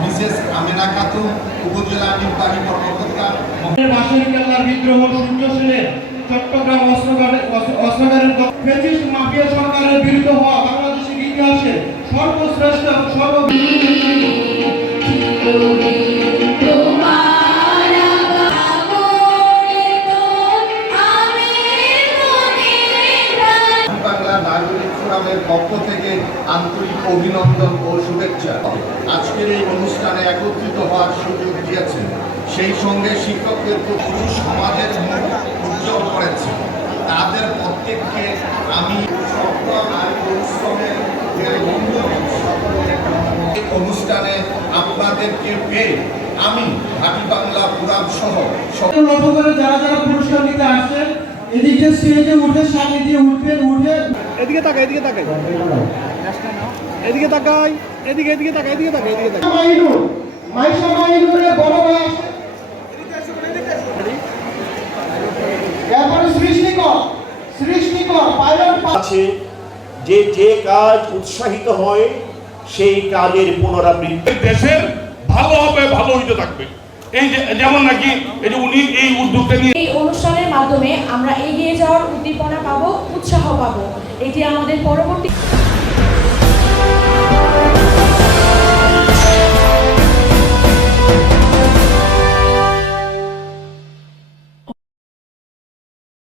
Mrs Amena Khatun, উপজেলা নির্বাহী কর্মকর্তা মাসুরিকাল্লার বিদ্রোহ সূর্য চট্টগ্রাম অস্ত্রগারের অস্ত্রগারের ফেসিস্ট মাফিয়া সরকারের বিরুদ্ধে হওয়া বাংলাদেশের ইতিহাসে সর্বশ্রেষ্ঠ সর্ব নাগরিক ফোরামের পক্ষ থেকে আন্তরিক অভিনন্দন ও শুভেচ্ছা। আজকের এই অনুষ্ঠানে একত্রিত হওয়ার সুযোগ দিয়েছেন। সেই সঙ্গে শিক্ষকদের পুরো সমাজের মুখ উজ্জ্বল করেছে তাদের প্রত্যেককে আমি অনুষ্ঠানে আপনাদেরকে পেয়ে আমি ঘাটি বাংলা পুরাণ সহ লক্ষ্য করে যারা যারা পুরস্কার নিতে আসছেন, এদিকে স্টেজে উঠে, সামনে দিয়ে উঠবেন, উঠে এদিকে তাকাই এদিকে তাকাই। এদিকে তাকাই এদিকে এদিকে তাকাই এদিকে তাকাই এদিকে তাকাই। মাইনুর মাইশা মাইনুরের বড় ভাই এরপরে সৃষ্টিকর সৃষ্টিকর পাইলট আছে যে যে কাজ উৎসাহিত হয় সেই কাজের পুনরাবৃত্তি। দেশের ভালো হবে ভালো হইতে থাকবে। এই যেমন নাকি এই যে উনি এই উদ্যোগটা নিয়ে মাধ্যমে আমরা এগিয়ে যাওয়ার উদ্দীপনা পাবো উৎসাহ পাবো। এটি আমাদের পরবর্তী